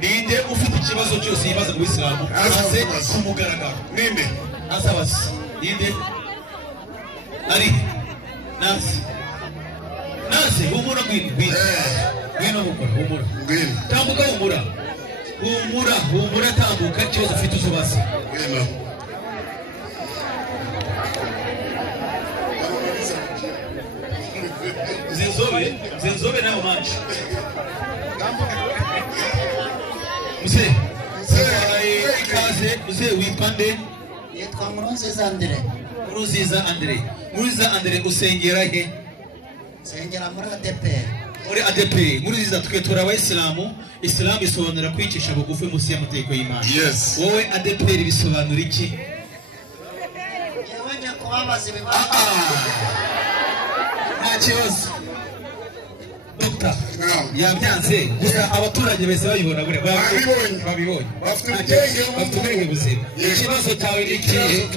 ninde ufite ikibazo cyose yibaza mu Islamu aze kumugaragara ninde azabase ninde ari nasi humura gwino humura tambuka humura tambuka ikibazo ufite uzobase zenzobe nayo manje Mzee ikaze mzee wipande yitwa Nkurunziza Andre. Nkurunziza Andre usengera he? Sengera muri ADP. Muri ADP. Nkurunziza twe tura abayisilamu. Islam isobanura kwicisha bugufi munsi y'amategeko y'Imana. Yes. Wowe ADP bisobanura iki? Yewe nje kubabaza ibibazo. Nta kibazo. Dokta yabyanze gusa abaturage bese bayibona bure babibonye bafite ubwenge buzima ikibazo cyawe ni ikihe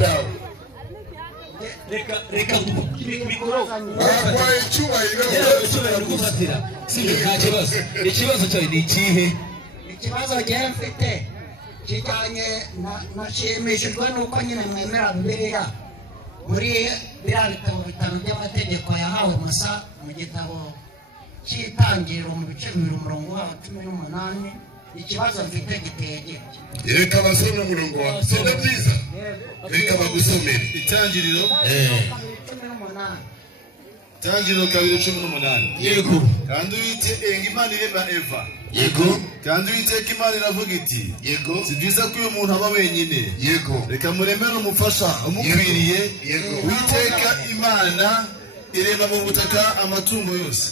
reka mikoro wabaye icyubahiro gufatira nta kibazo ikibazo cyawe ni ikihe ikibazo gihe mfite kijyanye nashimishijwe nuko nyine mwemera Bibiliya muri biriya bitabo bitanu by'amategeko yahawe Musa mu gitabo cy'itangiriro mu bice 18 ikibazo mfite giteye gite reka basome umurongo wa sida byiza reka bagusomere itangiriro 2:18 yego kandi Uwiteka Imana irema Eva yego kandi Uwiteka Imana iravuga iti yego si byiza ko uyu muntu aba wenyine yego reka muremere umufasha umukwiriye Uwiteka Imana irema mu butaka amatungo yose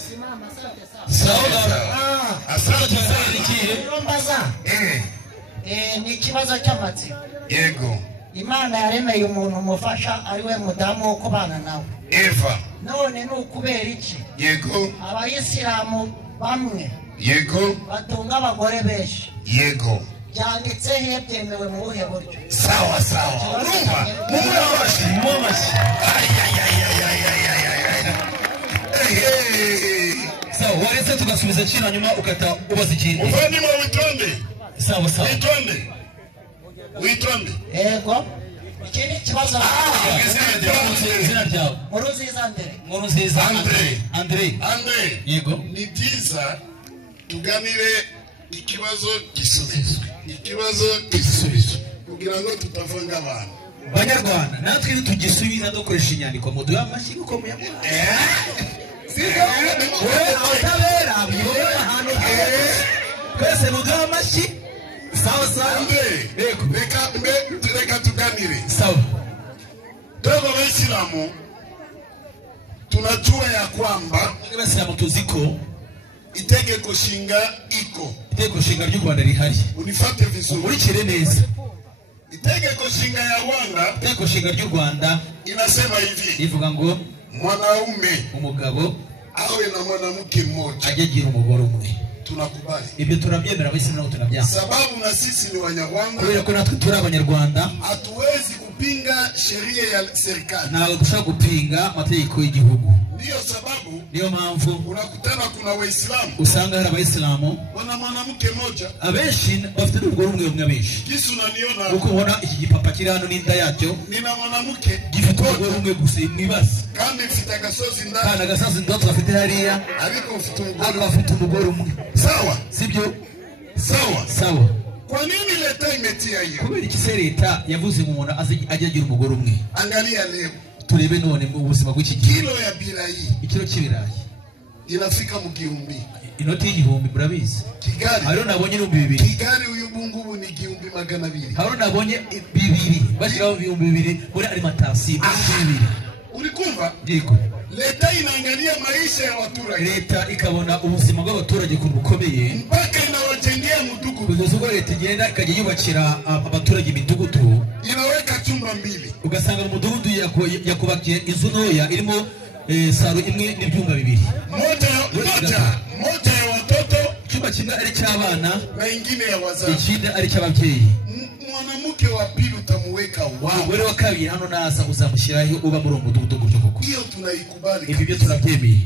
asante ni ikibazo cy'amatsiko yego Imana yaremeye umuntu umufasha ari we mudamu wo kubana nawe Eva none ni ukubera iki yego abayisilamu bamwe yego batunga abagore benshi yego byanditse he byemewe mu buhe buryo sawa urumva mumurabashi sawa waretse tugasubiza kino nyuma ukata ubaza ikindi uvandimwe witonde sawa witonde yego ikindi kibazo izina ryawe Nkurunziza Andre yego ni byiza tuganire ikibazo gisubizo kugira ngo tutavanga abantu Banyarwanda natwe tugisubiza dukoresha inyandiko mu duha amashyi uko muyamuha abatabera mwoye ahantu twese muduha amashyi sawa reka tuganire sawa twebwe abayisilamu tunajua ya kwamba abayisilamu tuzi ko itegeko nshinga ry'u Rwanda rihari unifate vizuri urikire neza itegeko nshinga ry'u Rwanda inasema hivi ivuga ngo mwanaume umugabo awe na mwanamke mmoja ajagira umugore umwe tunakubali ibyo turabyemera abisilamu nabo tunabyanga sababu na sisi ni Wanyarwanda kubera ko natwe turi Abanyarwanda hatuwezi kupinga sheria ya serikali ntabwo dushaka gupinga amategeko y'igihugu niyo mpamvu unakutana kuna Waislamu usanga hari abayisilamu wana mwanamke mmoja abenshi bafite umugore umwe abenshi Yesu unaniona uko ubona iki gipapa kiri hano n'inda yacyo nina mwanamke gifite umugore umwe gusa mwibaza kandi mfite agasozi ndani kandi agasozi ndoto afite hariya ariko afite umugore umwe sawa sibyo sawa kwa nini leta imetia hiyo kubera iki se leta yavuze umuntu ajagira umugore umwe angalia leo turebe none mu buzima bw'iki gihe kilo ya birayi ikiro cy'ibirayi inafika mu gihumbi inoti y'igihumbi murabizi Kigali haro nabonye n'ibihumbi bibiri Kigali uyu bungubu ni 200 haro nabonye bibiri bashiraho 200 muri alimentation bibiri urikumva yego leta inaangalia maisha ya waturage leta ikabona ubuzima bw'abaturage ku bukomeye mpaka inawajengea mudugudu kugeza ubwo leta igenda ikajya yubakira abaturage imidugudu inaweka chumba 2 ugasanga mu mudugudu yakubakiye inzu ntoya irimo saro imwe n'ibyumba bibiri moja ya watoto chumba kimwe ari cy'abana na ingine ya wazazi ikindi ari cy'ababyeyi mwanamke wa pili utamuweka wao umugore wa kabiri hano naza uzamushyiraho uba muri umudugudu gutyo koko hiyo tunaikubali ibi byo turabyemeye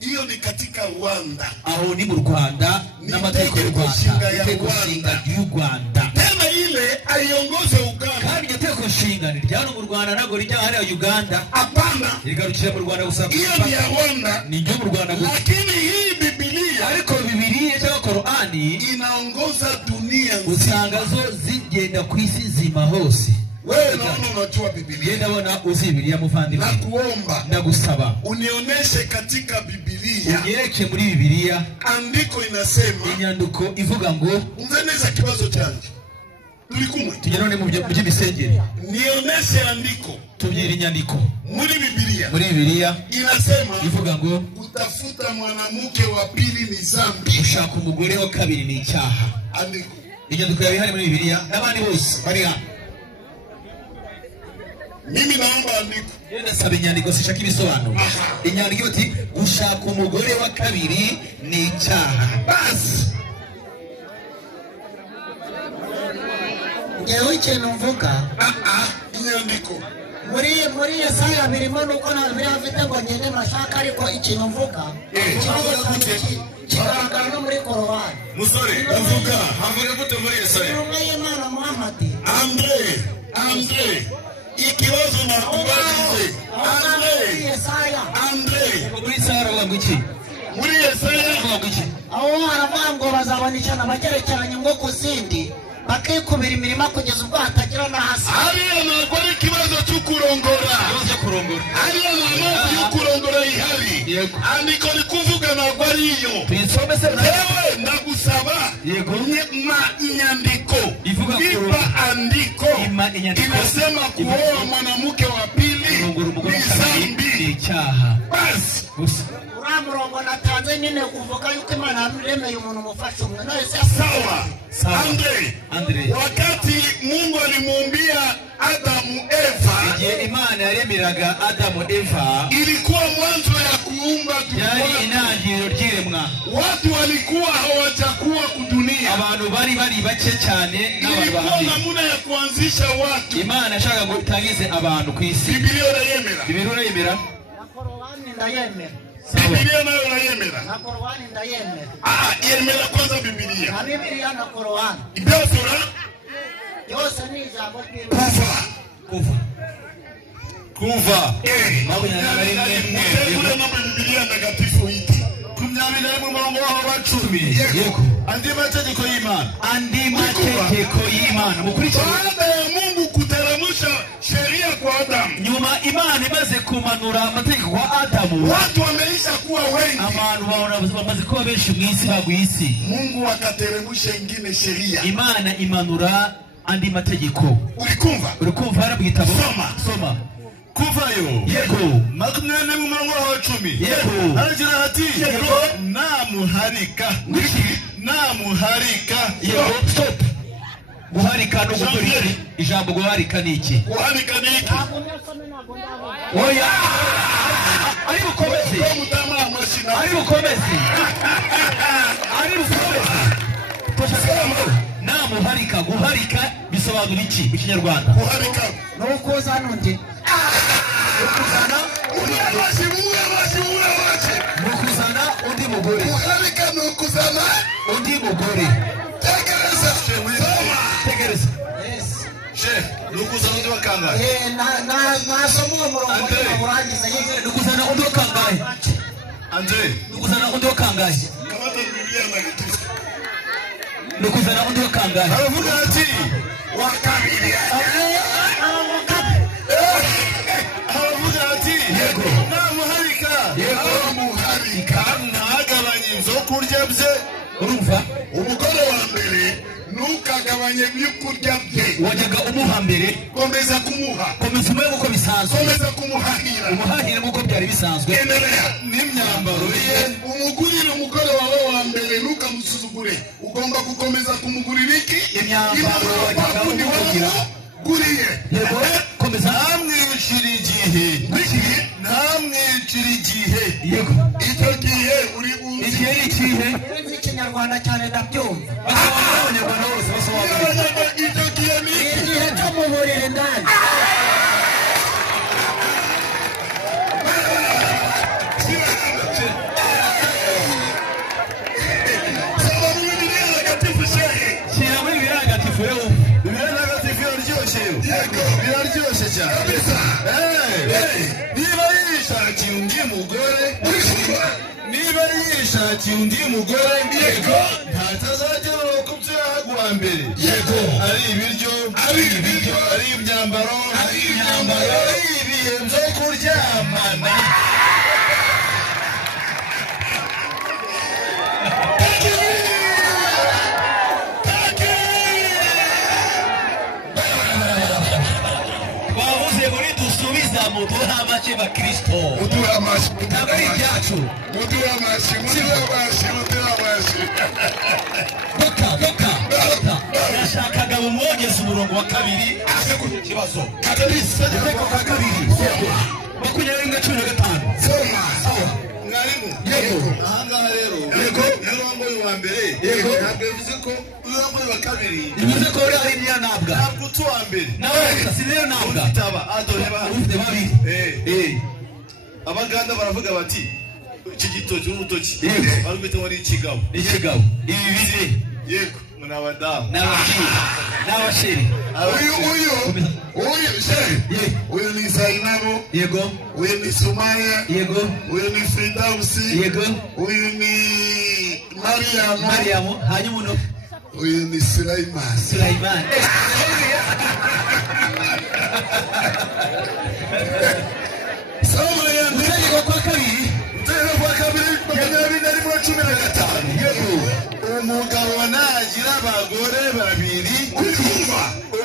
Hiyo ni katika Rwanda. Aho ni mu Rwanda n'amategeko y'u Rwanda. Itegeko nshinga ry'u Rwanda. Tena ile aliongoze Uganda. Kandi itegeko nshinga ni ryano mu Rwanda nago rijya hariya Uganda. Hapana. Rigarukira mu Rwanda gusa. Hiyo ni ya Rwanda. Ni ryo mu Rwanda gusa. Lakini hii Biblia, ariko Bibiliya cyangwa Korani inaongoza dunia nzima. Usanga zo zigenda ku isi nzima hose. Wewe naona unajua Biblia. Ndabona uzi Bibiliya muvandimwe. Nakuomba ndagusaba unioneshe katika Biblia. Unyereke muri Bibiliya andiko inasema. Inyandiko ivuga ngo umveneza kibazo cyanjye. Tulikumwe. Tugerone mu by'ibisengeri. Nioneshe andiko. Tubyira inyandiko. Muri Biblia. Muri Bibiliya inasema ivuga ngo utafuta mwanamke wa pili ni dhambi. Ushaka umugore wa kabiri ni icyaha. Andiko. Inyandiko yawe hari muri Bibiliya n'abandi bose bari hano. Mimi naomba andiko. Ndasaba inyandiko sishaka ibisobanuro. Inyandiko iti ushaka umugore wa kabiri ni icyaha. Basi. Ngewe ikintu mvuga. Inyandiko. Muri Yesaya birimo nuko nta biri afite ngo ngende mashaka ariko ikintu mvuga. Kigaragara no muri Korowani. Musore, uvuga. Havuga gute muri Yesaya? Intumwa y'Imana Muhammad. Andre. Ikibazo na kubalize. Andre. Muri Yesaya bavuga iki? Muri Yesaya bavuga iki? Aho haravuga ngo bazabanicana bagerekeranye ngo kuzindi. Bakikubira imirima kugeza ubwo hatagira na hasi. Hariya ntabwo ari ikibazo cy'ukurongora. Hariya ntabwo y'ukurongora ihari. Andiko rikuvuga ntabwo ari iyo. Yewe ndagusaba inyandiko. Niba andiko inasema kuoa mwanamke wa pili ni dhambi. Basi. Uramurongo natanze nyine kuvuga yuko Imana yaremeye umuntu mufasha umwe. Sawa. Andre. Wakati Mungu alimuumbia Adamu Eva. Igihe Imana yaremeraga Adamu Eva. Ilikuwa mwanzo ya kuumba dunia. Yari intangiriro ry'iremwa. Watu walikuwa hawajakuwa kudunia. Abantu bari bake cyane n'abantu bahari. Ilikuwa namna ya kuanzisha watu. Imana yashaka gutangiza abantu ku isi. Biblia irayemera. Na Korowani ndayemera. Biblia nayo irayemera. Na Korowani ndayemera. Yemera kwanza Biblia. Na Biblia na Korowani. Ibasura. Yose ni ijambo ry'Imana. Kuva. Mugure mambo Biblia ndagatifu hiki. 11 murongo wa 10. Yego. Andi mategeko y'Imana. Mukurikira. Baada ya Mungu kuteremsha sheria kwa Adamu. Nyuma Imana imaze kumanura amategeko kwa Adamu. Watu wameisha kuwa wengi. Abantu bamaze kuba benshi mu isi bagwisi. Mungu akateremsha ingine sheria. Imana imanura andi mategeko. Urikumva hara mu gitabo? Soma. Kuvayo. Yego. 11 murongo wa 10. Yego. Aragira ati namuharika. Yego. Stop. Guharika no gukora ijambo guharika ni iki? Guharika ni iki? Oya. Ari bukomeze. Ari bukomeze. Namuharika. Guharika bisobanura iki mu Kinyarwanda? Guharika. Nukuza nundi. Nukuzana undi mugore. Guharika nukuzana undi mugore. Tegereza. Yes. Chef, nukuzana undi wakangaye. Nasoma umurongo urangiza yeye. Nukuzana undi wakangaye. Andre. Nukuzana undi wakangaye. Kamata Biblia na gitifu. Nukuzana undi wakangaye. Aravuga ati wakabiri. Kurya bye urumva umugore wa mbere nukagabanye ibyokurya bye wajyaga umuha mbere komeza kumuha uko bisanzwe komeza kumuhahira nk'uko byari bisanzwe n'imyambaro ye umugurire umugore wawe wa mbere nukamusuzugure ugomba gukomeza kumugurira iki imyambaro wajyaga umugira guriye yego komeza ntamwicira igihe yego icyo gihe uri igihe ikihe Ikinyarwanda cyane ndabyumva. Abanyarwanda bose basobanura icyo gihe ni igihe cyo mu buriri ndani. kubeshya niba yishakiye undi mugore niba yishakiye undi mugore yego ntazagera ku byo yahaguha mbere yego ari ibiryo ari imyambaro ari ibihe byo kuryamana muduha amashi bakristo muduha amashi tabari byacu muduha amashi Doka nashakaga mumwongeza umurongo wa kabiri aze ku kibazo kabisa ariko ka kabiri 2015 mwarimu yego ahangaha rero yego umurongo wa mbere yego ntabwo bivuze ko umurongo wa kabiri bivuze ko ari imyanabwa ntabwo tuwa mbere nawe siniyo nabwa utaba adore babiri abaganda baravuga bati iki gitoki n'urutoki barumite ngo ni ikigabo ibi bize yego n'abadamu n'abasheri uyu sheri uyu ni Zainabu yego uyu ni Sumaya yego uyu ni Fidausi yego uyu ni Mariamu hanyuma uno uyu ni Sulaiman Mutego kwa kabiri 2015 yego umugabo nagira abagore babiri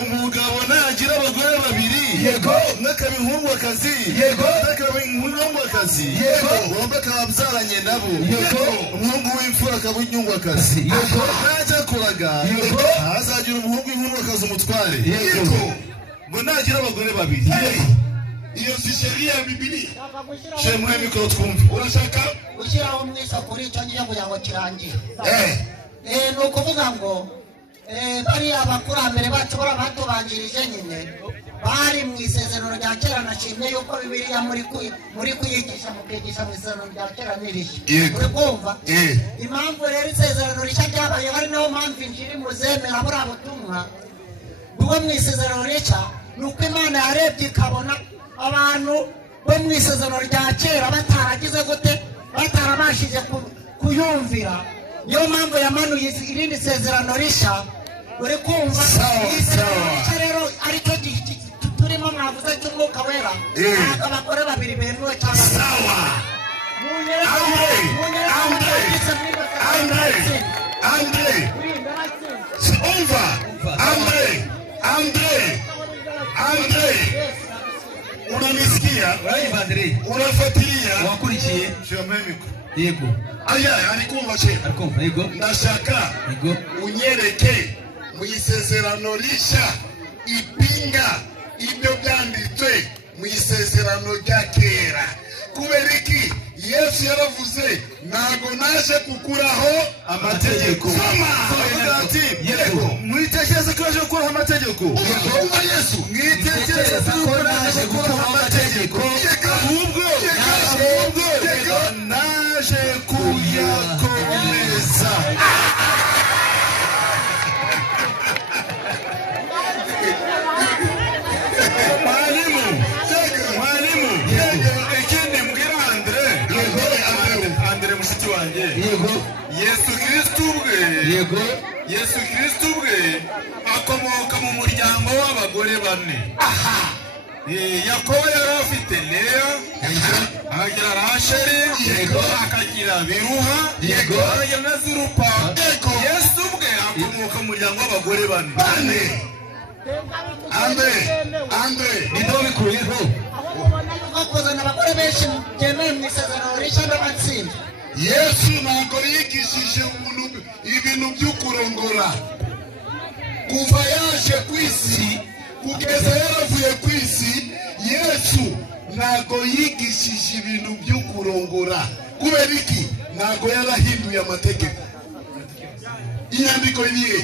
umugabo nagira abagore babiri yego n'akabihungwakazi yego bombi akababyaranye nabo yego umuhungu w'imfura akaba inyungwakazi yego najya kuraga yego hazagira umuhungu w'inkundwakazi umutware yego ngo nagira abagore babiri iyo si sheria ya Biblia shemwe mikoro twumve urashaka gushyiraho mwisa kuri icyo ngiye kugira ngo kirangire ni ukuvuga ngo bariya abakurambere bacu batubanjirije nyine bari mu isezerano rya kera. Nashimye yuko Bibiliya muri kuyigisha mukigisha mu isezerano rya kera n'irishya uri kumva impamvu rero isezerano rishya ryabaye ari nayo mpamvu injiri muzemera buriya butumwa bwo mu isezerano rishya ni uko Imana yarebye ikabona abantu bo mu isezerano rya kera bataragize gute batarabashije kuyumvira, niyo mpamvu yamanuye irindi sezerano rishya. uri kumva isezerano rishya rero aricyo turimo mwavuze cy'umwuka wera ntabwo abagore babiri bemewe cyangwa sawa unanisikia? Unafuatilia? Wakurikiye? Yego. Aya alikumva che. Alikumva yego. Ndashaka yego unyereke mu isezerano risha ipinga ibyo byanditswe mu isezerano rya kera. Kubera iki Yesu yaravuze ntago naje kukuraho amategeko. Yego. Mwitekereza ko naje gukuraho amategeko. Yego. Yesu mwitekereza ko naje gukuraho amategeko. Ahubwo naje kuyakomeza. Yego. Yesu Kristo ubwe akomoka mu muryango w'abagore bane. Yakobo yari afite Leya, akagira Rasheli, akagira Biruha, akagira na Zirupa. Yesu ubwe akomoka mu muryango w'abagore bane. Ande nido bikuyeho bakuzana abagore benshi byemewe mu isezerano rishya n'abatsinda. Yesu ntabwo yigishije ibintu by'ukurongora kuva yaje ku isi kugeza yaravuye ku isi. Yesu ntabwo yigishije ibintu by'ukurongora. Kubera iki? Ntabwo yarahinduye amategeko. Inyandiko niye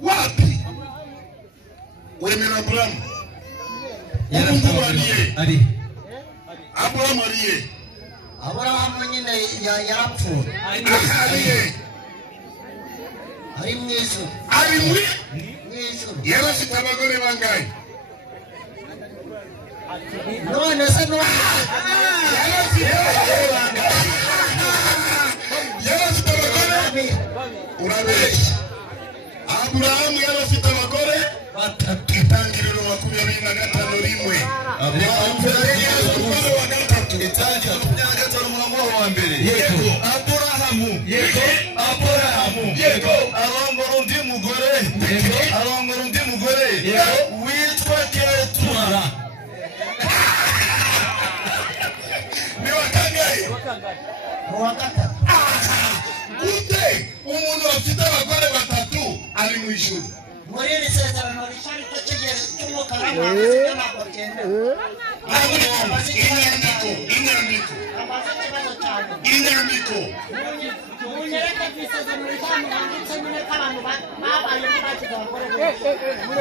wapi? Wemera Abrahamu? Umungu wariye? Abrahamu ariye? Abrahamu nyine yarapfuye. Ariye? Ari mu ijuru. Ari yari afite abagore bangahe? none se yari afite abagore bangahe? yari afite abagore urabeshya. Aburahamu yari afite abagore batatu. Itangiriro 25:1. Aburahamu yari umugore wa gatatu. Itangiriro 25 umurongo wa mbere. Yego Aburahamu. Yego Aburahamu. Yego arongora undi mugore. Yego arongora undi mugore. Witwa Ketura. Ni wakangaye? wakata Gute umuntu afite abagore batatu ari mu ijuru? muri iri sezerano rishari cyo kigero cy'umukara n'amazi n'amagorgenda Inyandiko amaze kibazo cyane inyandiko munyereka kwisezerano rishari handitse nyine ko abantu babaye bakiza abagore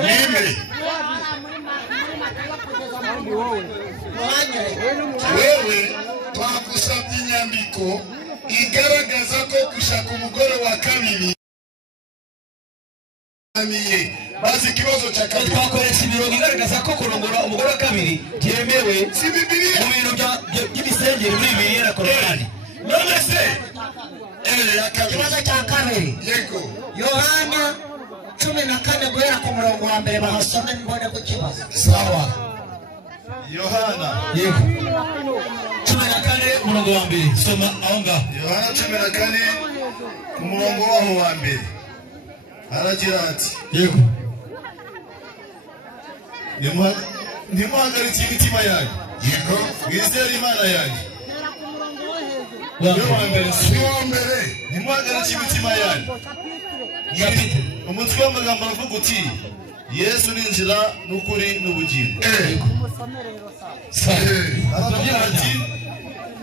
Nime wewe twakusabye inyandiko igaragaza ko gushaka umugore wa kabiri bazi ikibazo cya kabiri. Twakoresha imirongo igaragaza ko kurongora umugore wa kabiri byemewe si Bibiliya mu bintu by'ibisengeri muri Bibiliya na Korani. none se ya kabiri ikibazo cya kabiri yego Yohana 14 guhera ku murongo wa mbere bahasome mbone ku kibazo sawa. Yohana Yego 14 umurongo wa mbere soma aho ngaho. Yohana 14 ku murongo waho wa mbere aragira ati Yego nimuhagaritse imitima yanyu. Yego mwizere Imana yanyu. wa mbere Wa mbere nimuhagaritse imitima yanyu. Umutwe w'amagambo aravuga uti Yesu ni inzira n'ukuri n'ubugingo. Aravuga ati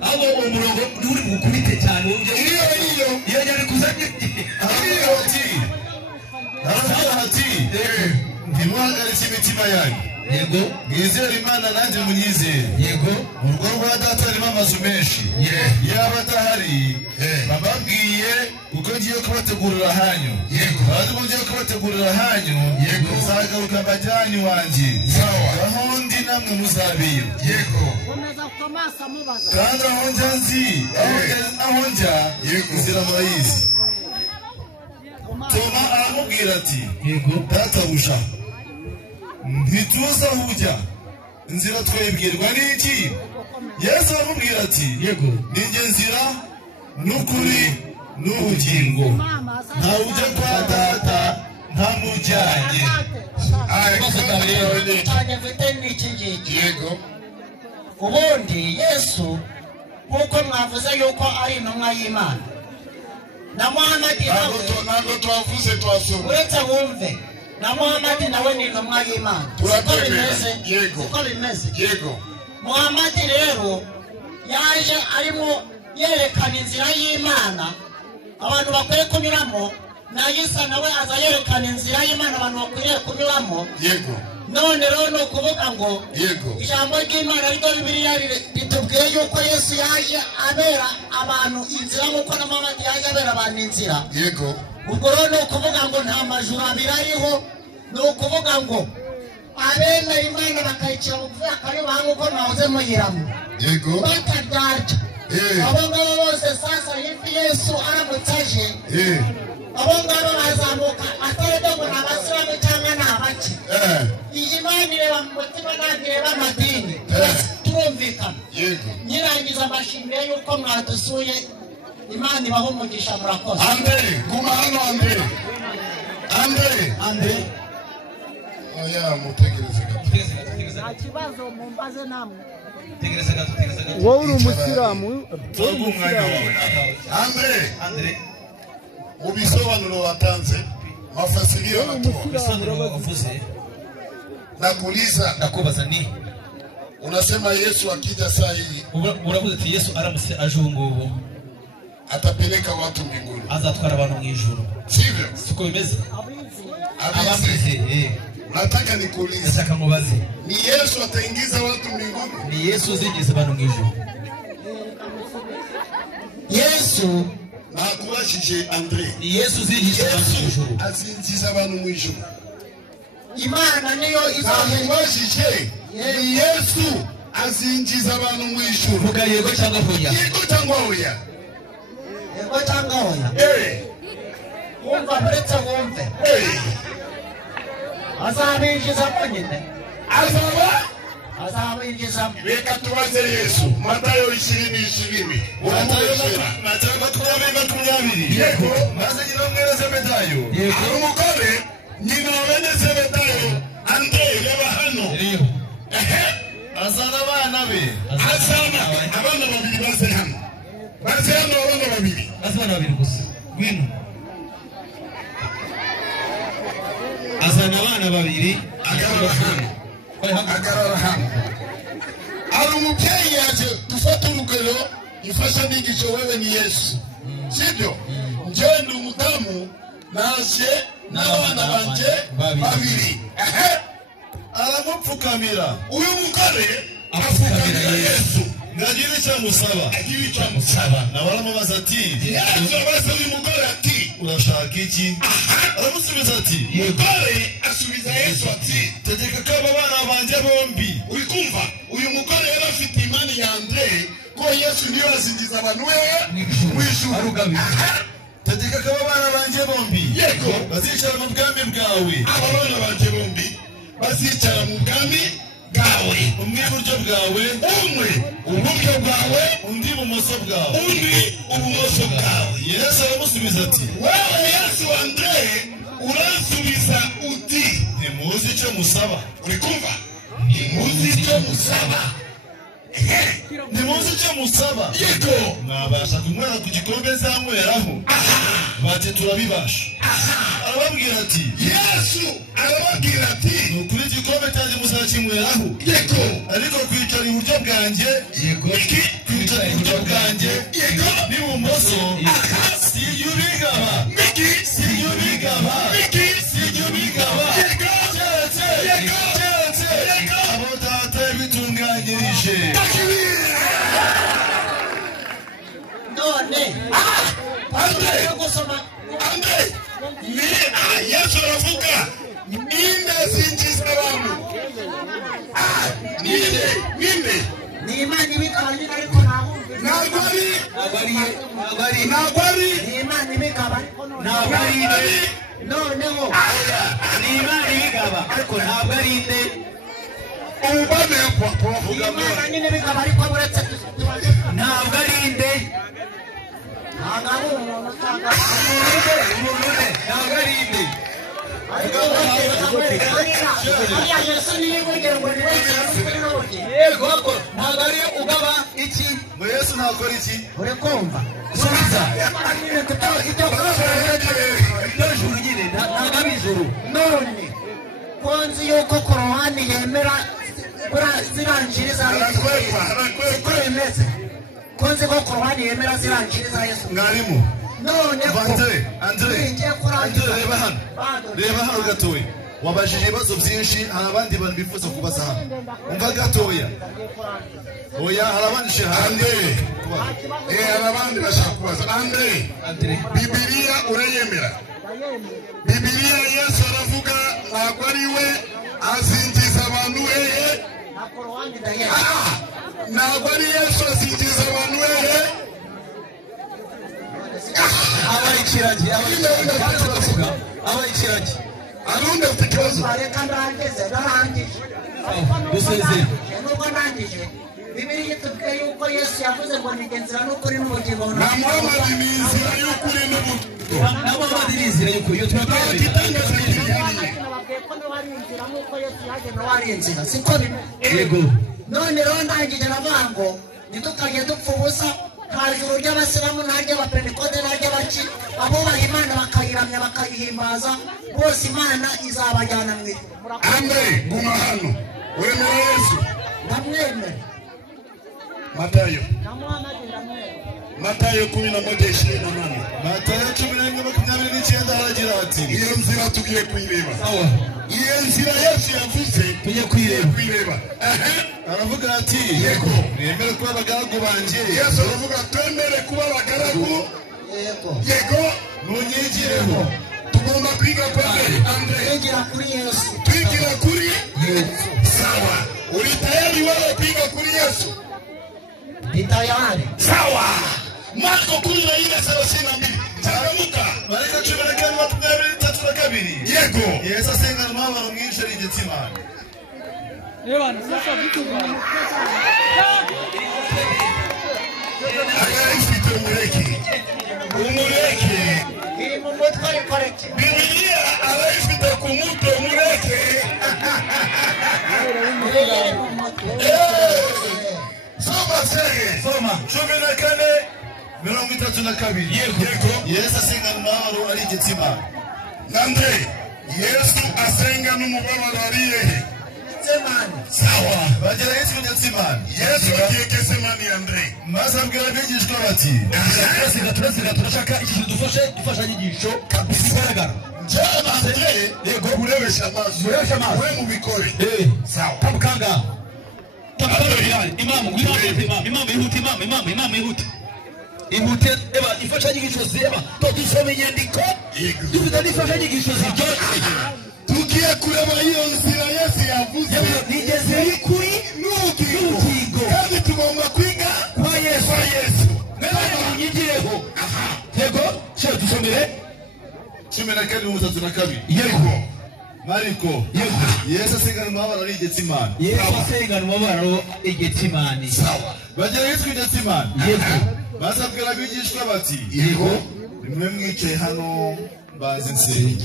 abo umurongo uri gukubite cyane iyo yari kuzanye aravuga ati ntimuhagaritse imitima yanyu. yego mwizere Imana nanjye munyizere. yego mu rugo rwa data harimo amazu menshi. yaba adahari bababwiye kuko ngiye kubategurira hanyu. kandi ubu ngiye kubategurira hanyu nzagaruka mbajyane iwanjye aho ndi namwe muzabiyo. kandi aho njya nzi aho njya inzira murayizi. Toma aramubwira ati yego databuja ntituzi aho ujya inzira twebwirwa n'iki? Yesu aramubwira ati yego ninjye nzira n'ukuri n'ubugingo ntawe ujya kwa data ntamujyanye. cyane mfite n'iki ngiki Yego ubundi Yesu nk'uko mwavuze yuko ari intumwa y'Imana na Muhamadi nawe ntabwo twavuze twasoma. uretse wumve na Muhamadi nawe ni intumwa y'Imana siko bimeze siko bimeze. Yego Muhamadi rero yaje arimo yerekana inzira y'Imana abantu bakwiye kunyuramo na Isa nawe aza yerekana inzira y'Imana abantu bakwiriye kunyuramo. Yego none rero ni ukuvuga ngo yego ijambo ry'Imana ryo Bibiliya ritubwiye yuko Yesu yaje abera abantu inzira nk'uko na Muhamadi yaje abera abantu inzira. yego ubwo rero ni ukuvuga ngo nta majuru abiri ariho, ni ukuvuga ngo abemera Imana bakayicira bugufi akaribaha nk'uko mwahoze muyiramo yego bataryarya. abo ngabo bose sasa hivi Yesu aramutse aje abo ngabo bazamuka atarebye ngo ni abasilamu cyangwa ni abaki. iyi Imana ireba mu mutima ntabwo ireba amadini. turumvikana. yego nyirangiza amashimwe y'uko mwadusuye Imana ibaho umugisha murakoze. Andre guma hano Andre oya mutegereze gato. nta kibazo mumbaze namwe tegereza gato wowe uri umusilamu umwanya wawe Andre mu bisobanuro watanze mafasirio natoa. bisobanuro wavuze Nakuuliza ndakubaza ni unasema Yesu akija saa hii uravuze ati Yesu aramutse aje ubu ngubu atapeleka watu mbinguni, azatwara abantu mu ijuru, sivyo? siko bimeze? Abize. Nataka nikuulize, ndashaka mubaze ni Yesu ataingiza watu mbinguni? ni Yesu uzinjiza abantu mu ijuru? Yesu Nakubashije Andre, ni Yesu uzinjiza abantu mu ijuru? azinjiza abantu mu ijuru. Imana niyo izamubajije ni Yesu azinjiza abantu mu ijuru. Vuga yego cyangwa hoya. Yego cyangwa hoya. Yego cyangwa hoya. Wumva uretse wumve. Azabinjizamo nyine. Azabinjizamo. Reka tubaze Yesu. Matayo 20:20. Matayo 20:20. Yego. Maze nyina mwene Zebedayo. Yego. Umugore nyina mwene Zebedayo. Andre reba hano. Azana abana be. Azana abana babiri baze hano. Baze hano abana babiri. Azana babiri gusa. Gwino. Azana abana babiri. Agarara hano. Ari umubyeyi yaje dufata urugero ifasha n'inyigisho wewe ni Yesu. Sibyo? Njyewe ndi umudamu naje n'abana banje babiri. Aramupfukamira. Uyu mugore apfukamira Yesu. Ngagira icyo amusaba. Agira icyo amusaba. Nawe aramubaza ati, Yesu abaza uyu mugore ati, urashaka iki? Aramusubiza ati, mugore asubiza Yesu ati, tegeka ko aba bana banje bombi. uri kumva uyu mugore yari afite imani ya Andre ko Yesu niyo azinjiza abantu we mu ijuru. Tegeka ko aba bana banje bombi. Yego. Bazicara mu bwami bwawe. Aba bana banje bombi bazicara mu bwami bwawe. Umwe iburyo bwawe, umwe uburyo bwawe, undi ibumoso bwawe. undi ubumoso bwawe. Yesu aramusubiza ati, wewe Yesu Andre uransubiza uti, ntimuzi icyo musaba. uri kumva? Ntimuzi icyo musaba. Ntimuzi icyo musaba. Yego. Mwabasha kunywera ku gikombe nzanyweraho. Bati turabibasha. Arababwira ati, Yesu arababwira ati, ni ukuri igikombe cyanjye muzakinyweraho. yego. Ariko kwicara iburyo bwanjye, Yego. kwicara iburyo bwanjye, Yego. n'ibumoso, sijya ubigaba. Sijya ubigaba. Sijya ubigaba. Keretse abo data bitunganyirije. none. Andre, Gusoma. Andre, Yesu aravuga ninde azinjiza abantu? Ninde? Ni Imana ibikaba nyine ariko ntabumvise. Ntabwo ari. Ni Imana ibikaba ariko noneho. Ni Imana ibigaba ariko ntabwo ari inde. Ubane kwa Ni Imana nyine ibikaba ariko buretse tubaze. Ntabwo ari inde. Ntabwo ari umuntu cyangwa Umuntu ne ntabwo ari inde. ariya Yesu niyo kugira ngo Yego ntabwo ari ugaba iki. Ngo Yesu ntakora iki? uri kumva? Subiza. Icyo Iryo juru nyine ntabwo ari ijuru. none ko nzi yuko korowani yemera zirangiriza Yesu. Siko bimeze. Ko nzi ko korowani yemera zirangiriza Yesu. Mwarimu. None ko Andre, reba hano. Reba hano gatoya. Wabajije ibibazo byinshi, hari abandi bantu bifuza kubaza hano. Umva gatoya. Oya, hari abandi Andre, hari abandi bashaka kubaza. Andre, Bibiliya urayemera? Bibiliya Yesu aravuga ntabwo ari we azinjiza abantu hehe? Ntabwo ari Yesu azinjiza abantu hehe? Abaye ikiragi. Abaye ikiragi. Arundi afite ikibazo. Reka ndarangije. Duseze. Nubwo ndangije Bibiliya itubwira yuko Yesu yavuze ngo ni inzira n'ukuri n'ubugingo. Na Muhammad ni inzira y'ukuri n'ubugingo. Na Muhammad ni inzira y'ukuri. Iyo twabwiye Igitangaza kirihariye. Siko bimeze. Yego. None rero ndangije navuga ngo ntitukajye dupfa ubusa. Nta juru ry'abasilamu nta ry'abapentekote nta ry'abaki. Abubaha Imana bakayiramya bakayihimbaza bose Imana izabajyana mu ijuru. Andre, guma hano. Wemera Yesu? Ndamwemera. Matayo. Ndamwemera. Matayo 11:28. Matayo 11:29 haragira ati, Iyo nzira tugiye kuyireba. Sawa. Iyo nzira Yesu yavuze Tujye kuyireba. aravuga ati, Yego. mwemere kuba abagaragu banjye. Yesu aravuga twemere kuba abagaragu. Yego. Yego. Munyigireho. tugomba kwiga kweli Andre twigira kuri Yesu twigira kuri Yesu sawa uri tayari wewe kwiga kuri Yesu ni tayari sawa Marko 14:32 changamuka Mariko 14:32 yego Yesu asenga n'umubabaro mwinshi ari Getsimani Agayifite umureke iri mu mutwe ariko reke Bibiliya agayifite ku mutwe umureke iri mu mutwe soma sege Soma 14:32 yego Yesu asenga n'umubabaro ari Getsimani Andre Yesu asenga n'umubabaro ari hehe Getsemani sawa bagera Yesu ku Getsimani Yesu agiye Getsemani Andre maze abwira abigishwa bati turashaka ikintu dufasha inyigisho kabisa igaragara Andre yego urebesha amaso we mubikore sawa tabukanga imamu ihute eba ifasha inyigisho zeba dusome inyandiko dufite n'ifasha inyigisho ziryoshye tugiye kureba iyo nzira Yesu yavuze nigeze kuri n'ubugingo kandi tugomba kwiga kwa Yesu mwebwe munyigireho yego cyo dusomere 14:32 yego Mariko Yesu asenga n'umubabaro ari Getsimani Yesu asenga n'umubabaro i Getsimani sawa bagera Yesu ku Getsimani yego maze abwira abigishwa bati yego nimwe mwicaye hano mbanze nsenge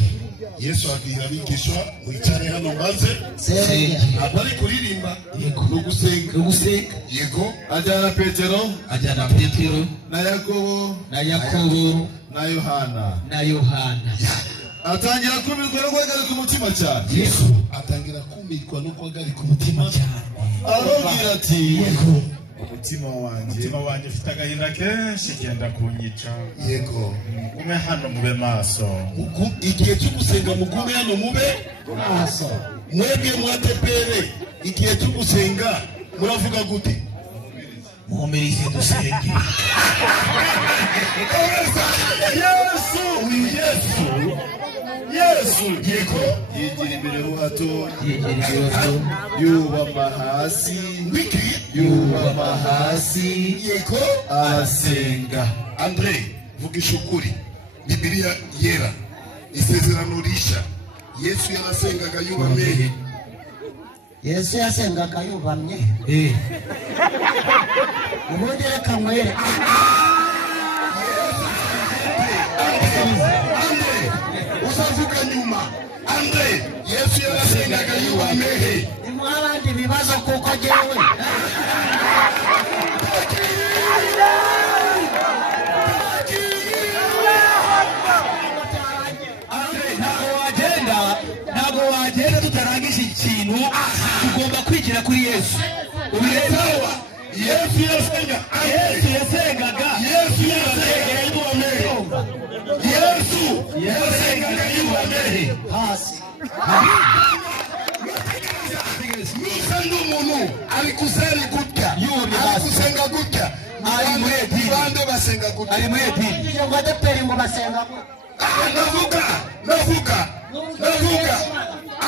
Yesu abwira abigishwa mwicare hano maze senge abari kuririmba no gusenga yego ajyana Petero na Yakobo na Yohana atangira kumirwa no guhagarika umutima cyane Yesu atangira kumirwa no guhagarika umutima cyane arababwira ati yego umutima wanjye ufite agahinda kenshi genda kunyica yego mugume hano mube maso igihe cyo gusenga mugume hano mube maso mwebwe mwatepere igihe cyo gusenga muravuga gute muhumirize dusenge Yesu yego yigira imbere ho hato yubama hasi yego arasenga Andre vugisha ukuri Bibiliya yera isezerano risha Yesu yarasengaga yubamye Yesu yasengaga yubamye ubundi reka mwere uzavuga nyuma Andre Yesu yarasengaga yubamye nimuha abandi ibibazo kuko jyewe ntabwo wagenda tutarangije ikintu tugomba kwigira kuri Yesu ubireba Yesu yasengaga yubamye hasi nusa n'umuntu ari kuseri gutya ari kusenga gutya ari muri edini bande basenga gutya ari muri edini ngo adeperi ngo basenga navuga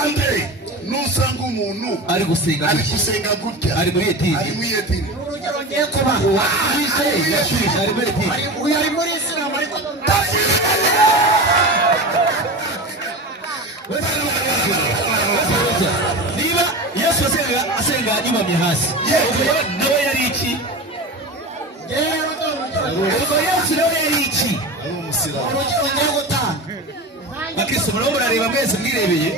Andre nusa nk'umuntu ari gusenga gutya ari muri edini urugero ngiye kuba yashubije ari muri edini uyu ari muri Isilamu ariko niba Yesu asenga yubamye hasi nawe yari iki ubwo Yesu nawe yari iki ari umusiramu urugero ngiye gutanga bakisomera murareba mwese mwirebeye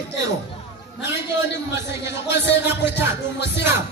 nanjye ndi mu masengesho ko asenga gutya ni umusiramu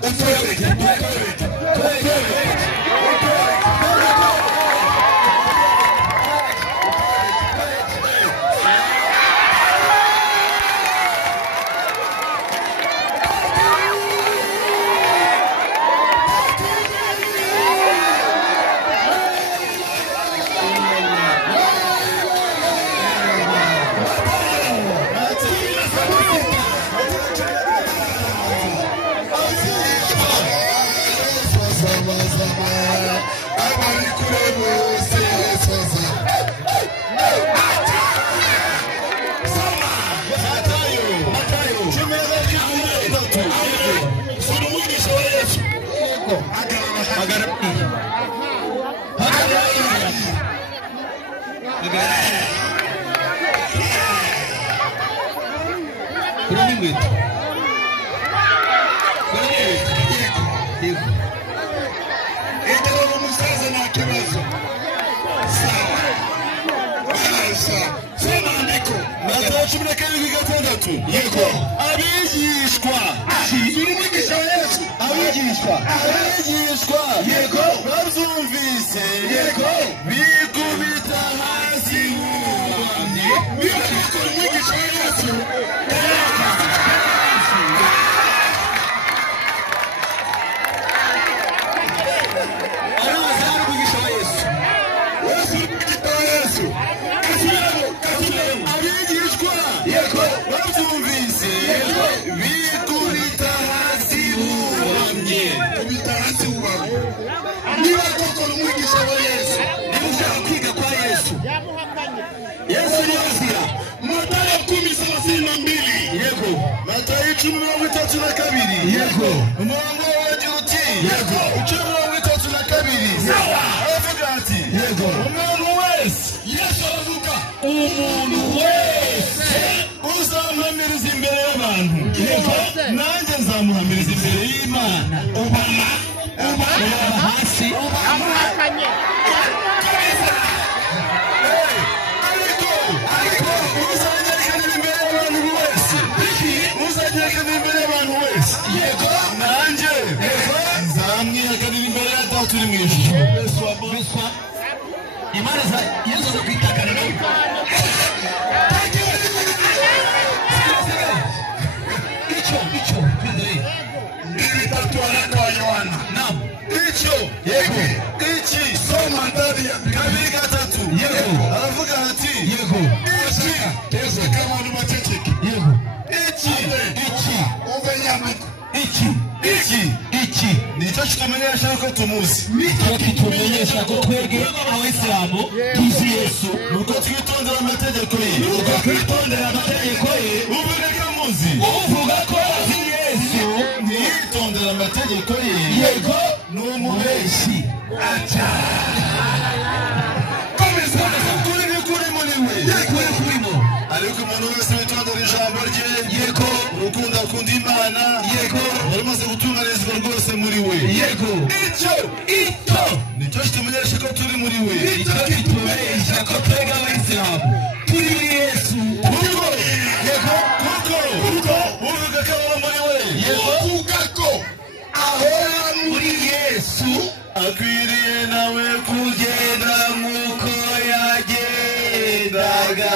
yego hagarara kurani mwetu Ikawa umusaza na kibazo. Sawa. Soma andiko. Matayo 12:6. Yego. Abigishwa. Umwigisha wa Yesu. Abigishwa. Yego. Babyumvise. Yego. Bikubita hasi bubamye. Bikubita umwigisha wa Yesu. Matayo 10:32. Yego. Umurongo wagira uti Yego. 10:32. Aravuga ati Yego. umuntu wese Yesu aravuga umuntu wese uzamuhamiriza imbere y'abantu nanjye nzamuhamiriza imbere y'Imana. ubama hasi amuhakanye Ariko uzanyerekanira imbere y'abantu wese Yego. nanjye nzamwihakanira imbere ya Data uri mu ijuru. biswa imana za Yesu zo kwitakana nawe icyo twizeye Bitatu waraka wa Yohana. naam Icyo Yego. iki Soma ndani ya kabiri gatatu Yego. aravuga ati yego Yesu kama ni maceceke. yego iki Uve nyamako. iki nicyo kitumenyesha ko tumuzi, nicyo kitumenyesha ko twebwe abayisilamu tuzi Yesu nuko twitondera amategeko ye. nuko twitondera amategeko ye. Uvuga ko amuzi, uvuga ko azi Yesu ntiyitondera amategeko ye, yego ni umubeshyi. Komeza. Ukuri ni kuri muri we, kuri kurimo ariko umuntu wese witondera ijambo rye, yego urukundo akunda Imana, yego wari umaze gutunganirizwa rwose muri we. yego Icyo nicyo kitumenyesha ko turi muri we. nicyo kitumenyesha ko twebwe abayisilamu turi muri Yesu Kuko uvuga ko aba muri we, Uvuga ko ahora muri Yesu akwiriye nawe kugenda nk'uko yagendaga.